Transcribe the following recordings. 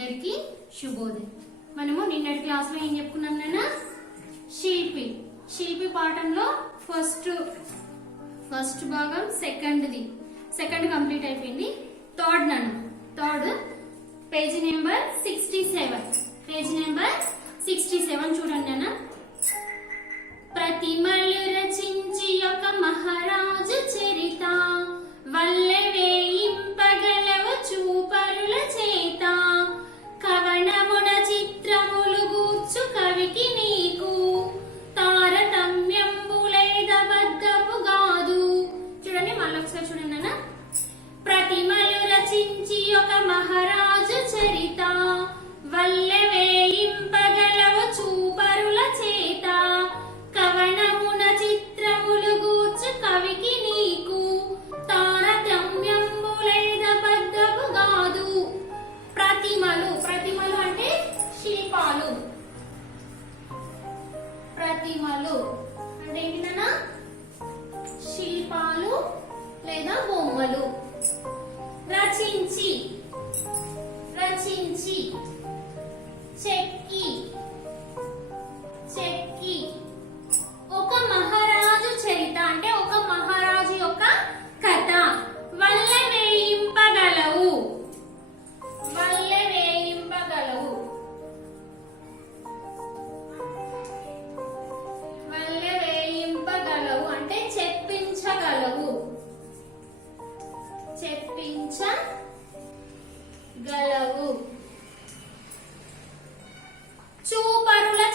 అందరికీ శుభోదయం. మనము నిన్నటి క్లాస్ లో ఏం చెప్పుకున్నాం నాన్న? శిల్పి పాఠంలో ఫస్ట్ భాగం సెకండ్ కంప్లీట్ అయిపోయింది. థర్డ్ పేజీ నెంబర్ 67 చూడండి నాన్న. ప్రతిమలు రచించి ఒక మహారాజు చరిత, వల్లె వేయింపగలవు చూపరుల చేత, కవనమున చిత్రములు గూర్చు కవికి నీకు, తారతమ్యంబు లేదబద్ధపు గాదు. చూడండి మళ్ళీ ఒకసారి చూడండి నాన్న. ప్రతిమలు రచించి ఒక మహారాజు చరిత, వల్లె వేయింపగలవు చూపరుల చేత, కవనమున చిత్రములు గూర్చు కవికి నీకు, తారతమ్యంబు లేదబద్ధపు గాదు. ప్రతిమలు అంటే శిల్పాలు. ప్రతిమలు అంటే ఏంటి నాన్న? శిల్పాలు లేదా బొమ్మలు. రచించి చెక్కి ఒక మహారాజు చరిత అంటే ఒక మహారాజు యొక్క కథ. వల్లె వేయింపగలవు అంటే చెప్పించగలవు. చూపరుల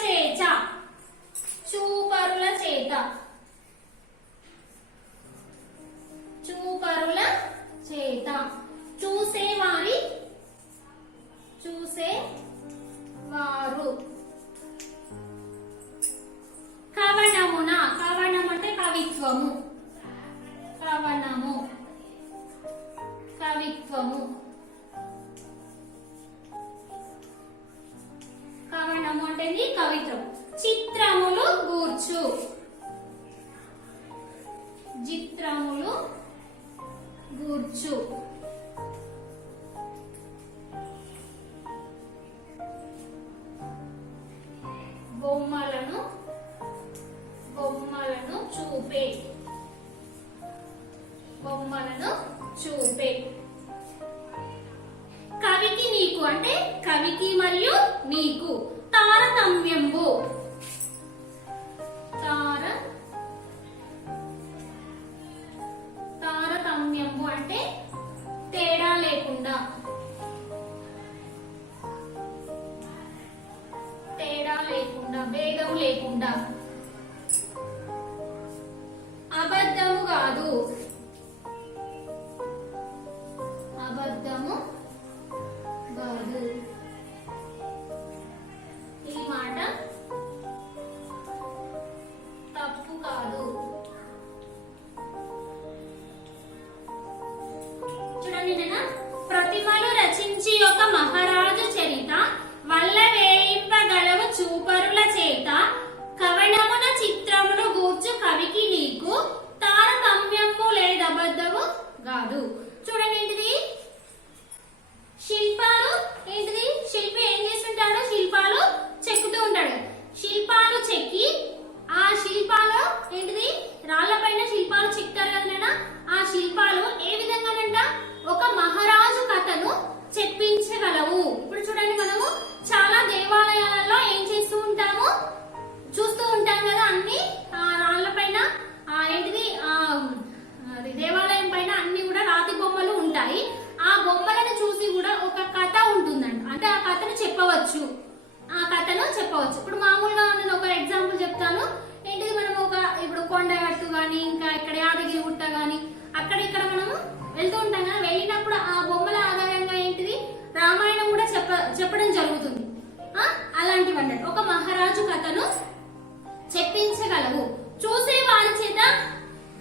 చేత చూసేవారు. కవనం అంటే కవిత్వము. కవనము అంటే కవిత్వం. చిత్రములు గూర్చు బొమ్మలను చూపే. కవికి నీకు అంటే కవికి మరియు నీకు. తారతమ్యంబు అంటే తేడా లేకుండా. భేదం లేకుండా. అబద్ధము కాదు. ఈ మాట తప్పు కాదు. చూడండి నాన్న. ప్రతిమలు రచించి ఒక మహారాజు చరిత, వల్లె వేయింపగలవు చూపరుల చేత, కవనమున చిత్రములు గూర్చు కవికి నీకు, తారతమ్యంబు లేదబద్ధము గాదు. చూడండి ఏంటిది? శిల్పాలు. ఏంటిది? శిల్పి ఏం చేస్తుంటాడు? శిల్పాలు చెక్కుతూ ఉంటాడు. శిల్పాలు చెక్కి ఆ శిల్పాలు ఏంటిది? రాళ్లపైన శిల్పాలు చెక్తారు కదా. ఆ శిల్పాలు ఏ విధంగానంట? ఒక మహారాజు కథను చెప్పించగలవు. ఇప్పుడు చూడండి, మనము చాలా దేవాలయాలలో ఏం చేస్తూ ఉంటాము? చూస్తూ ఉంటాం కదా. అన్ని రాళ్ల పైన ఏంటిది? దేవాలయం పైన అన్ని కూడా రాతి బొమ్మలు ఉంటాయి. ఆ బొమ్మలను చూసి కూడా ఒక కథ ఉంటుందంట. అంటే ఆ కథను చెప్పవచ్చు. ఇప్పుడు మామూలుగా నేను ఒక ఎగ్జాంపుల్ చెప్తాను. ఏంటిది? మనం ఇప్పుడు కొండగట్టు గాని, ఇంకా ఇక్కడ యాదగిరి గుట్ట గాని, అక్కడ మనము వెళ్తూ ఉంటాం కదా. వెళ్ళినప్పుడు ఆ బొమ్మల ఆధారంగా ఏంటిది? రామాయణం కూడా చెప్పడం జరుగుతుంది. అలాంటివి అన్నట్టు ఒక మహారాజు కథను చెప్పించగలవు. చూసే వారి చేత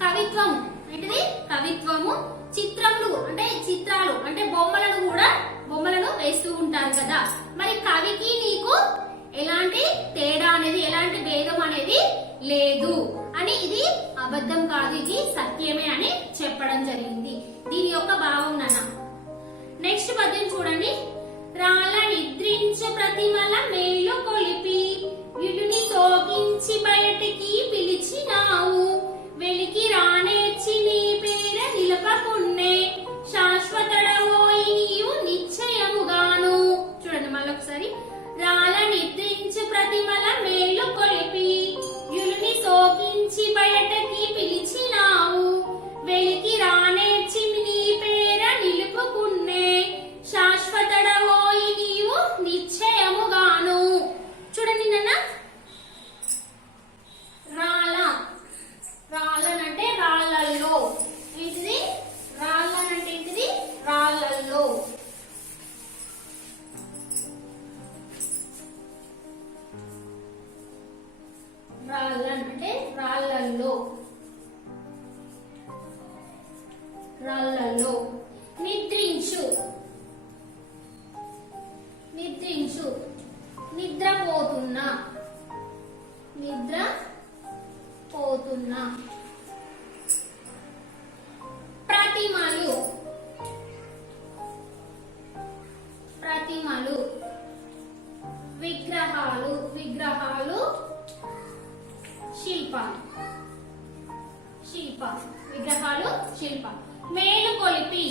కవిత్వము. ఏంటిది? కవిత్వము. చిత్రాలు అంటే బొమ్మలను వేస్తూ ఉంటారు కదా. మరి కవికి నీకు ఎలాంటి తేడా అనేది, ఎలాంటి భేదం అనేది లేదు అని, ఇది అబద్ధం కాదు, ఇది సత్యమే అని చెప్పడం జరిగింది. దీని యొక్క భావం నాన్న. నెక్స్ట్ పద్యం చూడండి. రాళ్ళని నిద్రించు, నిద్రపోతున్నా, నిద్రపోతున్నా. ప్రతిమలు, ప్రతిమలు. విగ్రహాలు, విగ్రహాలు. శిల్పాలు, శిల్పాలు. విగ్రహాలు, శిల్పాలు. మేలు కొలిపి,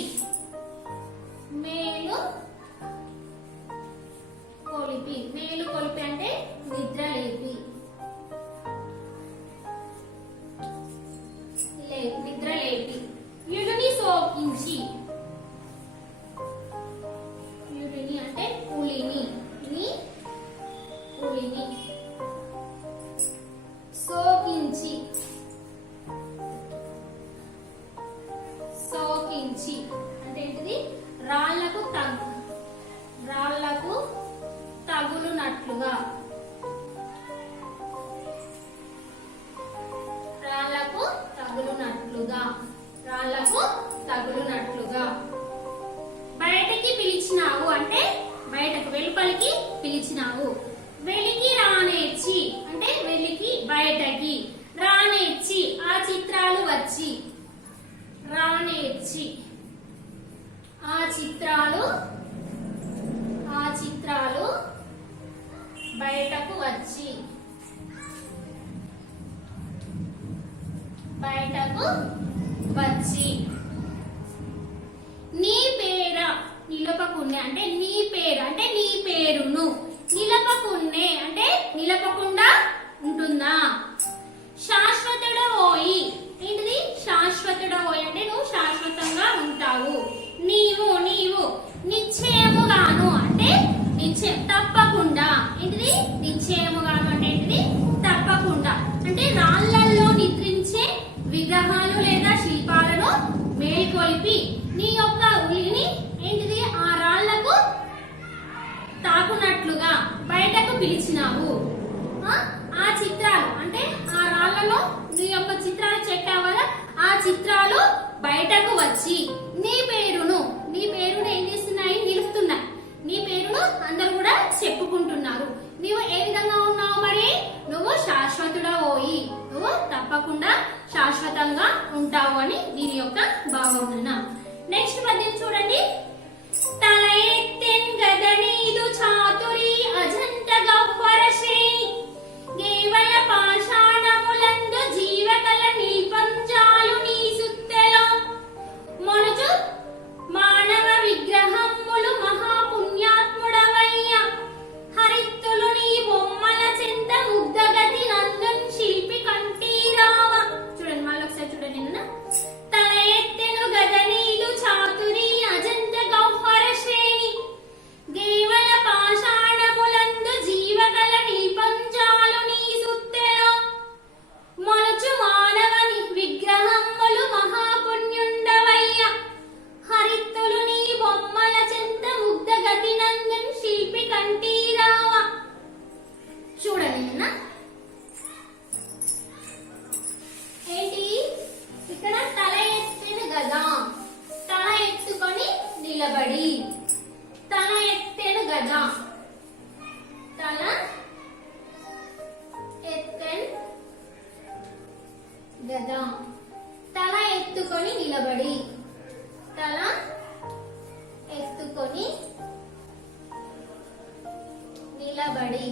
మేలు కొలిపి. మేలు కొలిపి అంటే నిద్రలేపి, నిద్రలేపి. యుడిని సోకించి, యుడిని అంటే పులిని, పులిని. సోకించి, సోకించి అంటే ఏంటిది? రాళ్లకు రాళ్లకు తగులునట్లుగా, రాళ్లకు తగులునట్లుగా, రాళ్లకు తగులునట్లుగా. బయటికి పిలిచినావు అంటే బయటకు, వెలుపలికి పిలిచినావు. వెలికి రానేచ్చి అంటే వెలికి బయటకి, రానేచ్చి ఆ చిత్రాలు వచ్చి, రానేచ్చి ఆ చిత్రాలు, ఆ చిత్రాలు బయటకు వచ్చి, బయటకు వచ్చి. నీ పేర నిలపకున్నే అంటే నీ పేరు అంటే నీ పేరును. నిలపకున్నే అంటే నిలపకుండా ఉంటుందా. శాశ్వతుడు ఓయి, ఏంటిది? శాశ్వతుడు ఓయి అంటే నువ్వు శాశ్వతంగా ఉంటావు. నీవు, నీవు నిశ్చయముగాను అంటే నిశ్చయం, తప్పకుండా. ఏంటిది? నిశ్చయముగాను అంటే ఏంటిది? తప్పకుండా. అంటే రాళ్లల్లో నిద్రించే విగ్రహాలు లేదా శిల్పాలను మేల్కొలిపి నీ యొక్క ఉలిని ఏంటిది? ఆ రాళ్లకు తాకునట్లుగా బయటకు పిలిచినావు. ఆ చిత్రాలు అంటే ఆ రాళ్లలో నీ యొక్క చిత్రాలు చెక్కావు కదా, ఆ చిత్రాలు బయటకు వచ్చి నీ పేరును, నీ పేరును ఏం చేస్తున్నాయి? నిలుపుతున్నాయి. నీ పేరును అందరూ కూడా చెప్పుకుంటున్నారు. నీవు ఏ విధంగా ఉన్నావు మరి? నువ్వు శాశ్వతుడవోయి, నువ్వు తప్పకుండా శాశ్వతంగా ఉంటావు అని దీని యొక్క భావన. నెక్స్ట్ పద్యం చూడండి. తల ఎత్తెన్ గగనీదు చాతురి అజంత గహ్వర శ్రేణి కేవల పాషాణములందు జీవకల నీపంజాలు నీ సుత్తెలో మొనచు మానవ విగ్రహములు మహాపుణ్యాత్ముడవయ్య హరిత్తులు నీ బొమ్మల చెంత ముగ్ధగతి నందున్ శిల్పి కంఠీరావ. చూడండి మళ్ళీ ఒకసారి చూడండి. తల ఎత్తెను గగనీదు చాతురి అజంత గహ్వర శ్రేణి కేవల పాషాణములందు జీవకల నీపంజాలు నీ సుత్తెలో మొనచు మానవ విగ్రహములు మహాపుణ్యుండవయ్య హరిత్తులు నీ బొమ్మల చెంత ముగ్ధగతి నందున్ శిల్పి కంఠీరావ. చూడండి నిన్న ఏంటి ఇక్కడ? తల ఎత్తెను గదా, తల ఎత్తుకొని నిలబడి. తల ఎత్తెను గదా, తల ఎత్తెన్ గదా, తల ఎత్తుకొని నిలబడి. తల ఎత్తుకొని నిలబడి,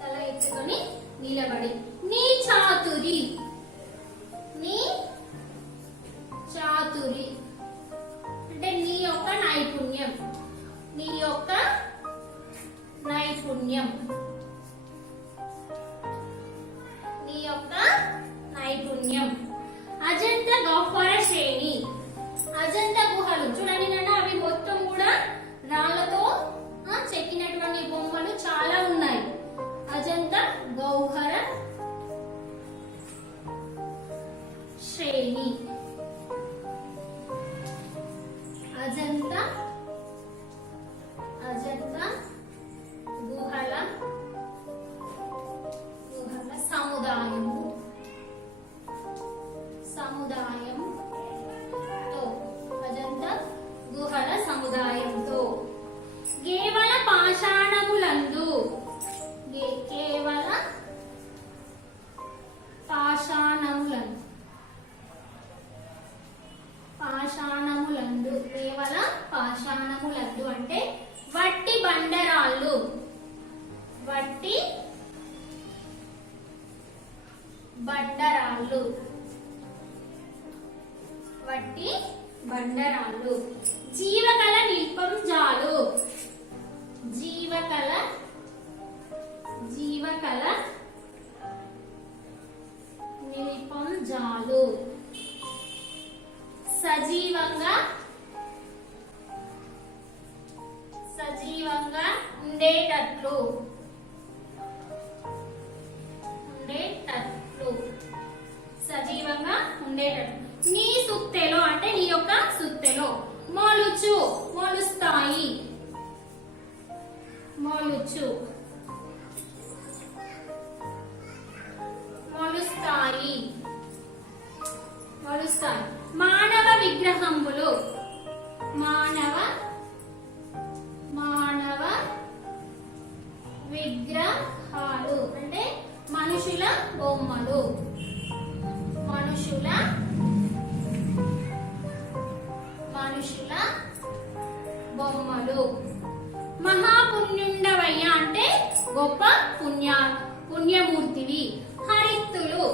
తల ఎత్తుకొని నిలబడి. నీ చాతురి, నీ చాతురి అంటే నీ యొక్క నైపుణ్యం, నీ యొక్క నైపుణ్యం, నీ యొక్క నైపుణ్యం. అజంత గహ్వర శ్రేణి, అజంత గుహలు చూడండి నాన్న, అవి మొత్తం కూడా రాళ్లతో చెక్కినటువంటి బొమ్మలు చాలా ఉన్నాయి. అజంత గౌహర శ్రేణి, అజంత గుహల పాషాణములందు అంటే వట్టి బండరాళ్ళు, వట్టి బండరాళ్ళు, వట్టి బండరాళ్ళు. జీవకళ నిల్పంజాలు, జీవకళ నిల్పంజాలు. సజీవంగా ఉండేటట్లు, సజీవంగా ఉండేటట్లు. నీ సుత్తెలో అంటే నీ యొక్క సుత్తెలో. మొలుస్తాయి, మొలుస్తాయి. మానవ విగ్రహములు, మానవ విగ్రహాలు అంటే మనుషుల బొమ్మలు, మనుషుల బొమ్మలు. మహాపుణ్యుండవయ్య అంటే గొప్ప పుణ్యమూర్తివి. హరిత్తులు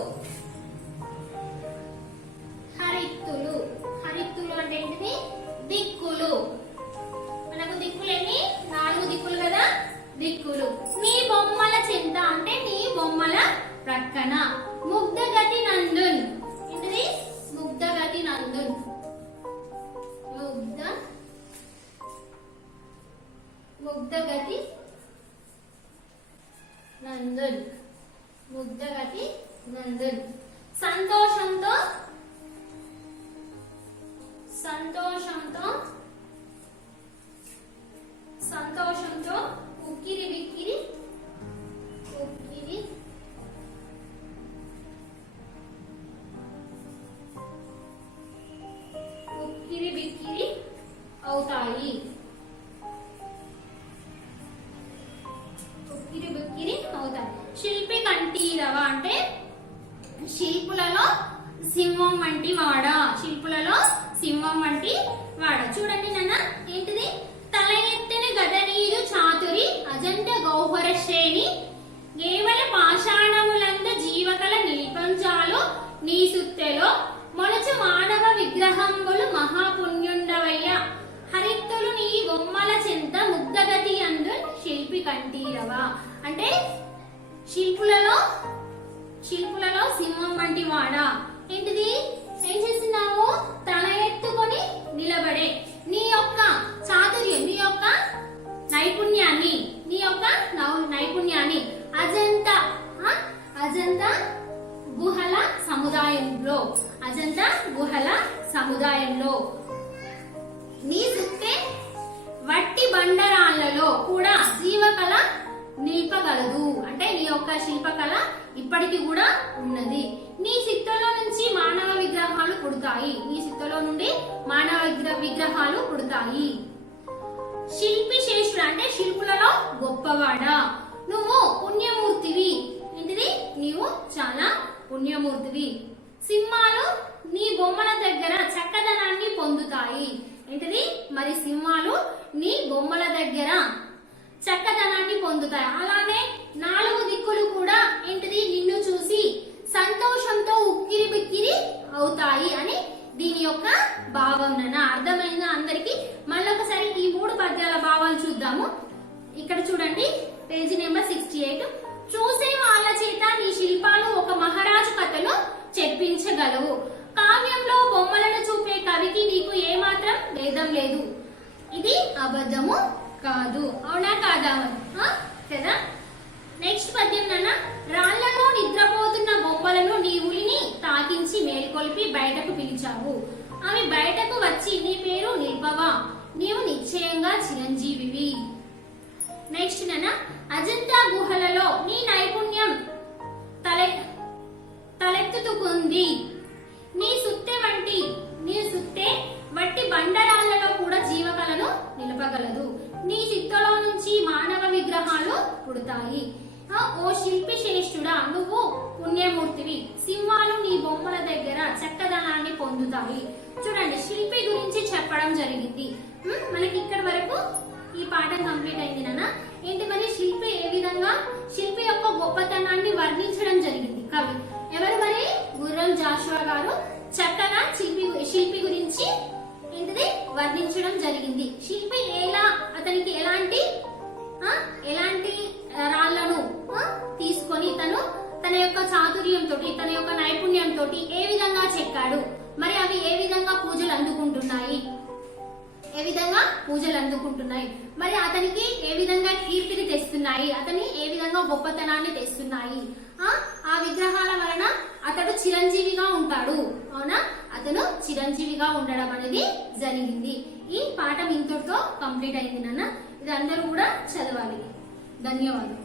అంటే ఏంటిది? దిక్కులు. మనకు దిక్కులేని 4 దిక్కులు కదా, దిక్కులు. నీ బొమ్మల చింత అంటే నీ బొమ్మల ప్రక్కన. ముగ్ధగతి నందున్ ఏంటిది? ముగ్ధగతి నందున్, ముగ్ధగతి నందున్. సంతోషంతో ఉక్కిరి బిక్కిరి అవుతాయి. శిల్పి కంఠీరవ అంటే శిల్పులలో సింహం వంటి వాడ, చూడండి నాన్న, ఏంటిది? తల ఎత్తిన గదనీరు చాతురి అజంత గౌహర శ్రేణి కేవల పాషాణములందు జీవకళ నిల్పంజాలు నీ సుత్తెలో మొలచు మానవ విగ్రహంబులు మహాపుణ్యుండవయ్య. హరిత్తులు నీ బొమ్మల చింత ముగ్ధగతి అందు శిల్పి కంఠీరవ అంటే శిల్పులలో సింహం వంటి వాడ. ఏంటిది? ఏం చేస్తున్నావు? తల ఎత్తుకొని నిలబడే నీ యొక్క చాతుర్యం, నీ యొక్క నైపుణ్యాన్ని అజంతా గుహల సముదాయంలో నీ సుత్తే వట్టి బండరాళ్లలో కూడా జీవకళ నిల్పగలదు అంటే నీ యొక్క శిల్పకళ ఇప్పటికి కూడా ఉన్నది. నీ సిద్ధలో నుంచి మానవ విగ్రహాలు పుడతాయి, శిల్పి శ్రేష్ఠుడు అంటే శిల్పులలో గొప్పవాడా. నువ్వు పుణ్యమూర్తివి. ఏంటిది? నీవు చాలా పుణ్యమూర్తివి. సింహాలు నీ బొమ్మల దగ్గర చక్కదనాన్ని పొందుతాయి. ఏంటిది? మరి సింహాలు నీ బొమ్మల దగ్గర చక్కదనాన్ని పొందుతాయి. అలానే 4 దిక్కులు కూడా ఏంటిది? నిన్ను చూసి సంతోషంతో ఉక్కిరి బిక్కిరి అవుతాయి అని దీని యొక్క భావం. అర్థమైందా అందరికి? మళ్ళొకసారి ఈ 3 పద్యాల భావాలు చూద్దాము. ఇక్కడ చూడండి, పేజీ నెంబర్ 68. చూసే వాళ్ళ చేత నీ శిల్పాలు ఒక మహారాజు కథను చెప్పించగలవు. కావ్యంలో బొమ్మలను చూపే కవికి నీకు ఏమాత్రం భేదం లేదు. ఇది అబద్ధము కాదు. అవునా కాదా? కదా. నెక్స్ట్ పద్యం నాన్న. రాళ్లలో నిద్రపోతున్న బొమ్మలను నీ ఉలిని తాకించి మేల్కొల్పి బయటకు పిలిచావు. అవి బయటకు వచ్చి నీ పేరు నిల్పవా, నీవు నిశ్చయంగా చిరంజీవివి. నెక్స్ట్ నాన్న. అజంతా గుహలలో నీ నైపుణ్యం తలెత్తుకుంది. నీ సుత్తే వట్టి బండరాళ్లలో కూడా జీవకళను నిలపగలదు. నీ చిత్తలో నుంచి మానవ విగ్రహాలు పుడతాయి. ఓ శిల్పి శ్రేష్ఠుడా, నువ్వు పుణ్యమూర్తివి. సింహాలు నీ బొమ్మల దగ్గర చక్కదనాన్ని పొందుతాయి. చూడండి, శిల్పి గురించి చెప్పడం జరిగింది. మనకి ఇక్కడ వరకు ఈ పాఠం కంప్లీట్ అయింది నాన్న. ఏంటి మరి శిల్పి ఏ విధంగా శిల్పి యొక్క గొప్పతనాన్ని వర్ణించడం జరిగింది కవి ఎవరు మరి గుర్రం జాషువా గారు చక్కగా శిల్పి గురించి ఏంటిది వర్ణించడం జరిగింది. శిల్పి అతనికి ఎలాంటి రాళ్లను తీసుకొని తన యొక్క చాతుర్యంతో తన యొక్క నైపుణ్యంతో ఏ విధంగా చెక్కాడు, మరి అవి ఏ విధంగా పూజలు అందుకుంటున్నాయి, మరి అతనికి ఏ విధంగా కీర్తిని తెస్తున్నాయి, అతని ఏ విధంగా గొప్పతనాన్ని తెస్తున్నాయి, ఆ విగ్రహాల వలన అతడు చిరంజీవిగా ఉంటాడు. అవునా, అతను చిరంజీవిగా ఉండడం అనేది జరిగింది. ఈ పాఠం ఇంతటితో కంప్లీట్ అయింది నాన్న. ఇది అందరూ కూడా చదవాలి. ధన్యవాదాలు.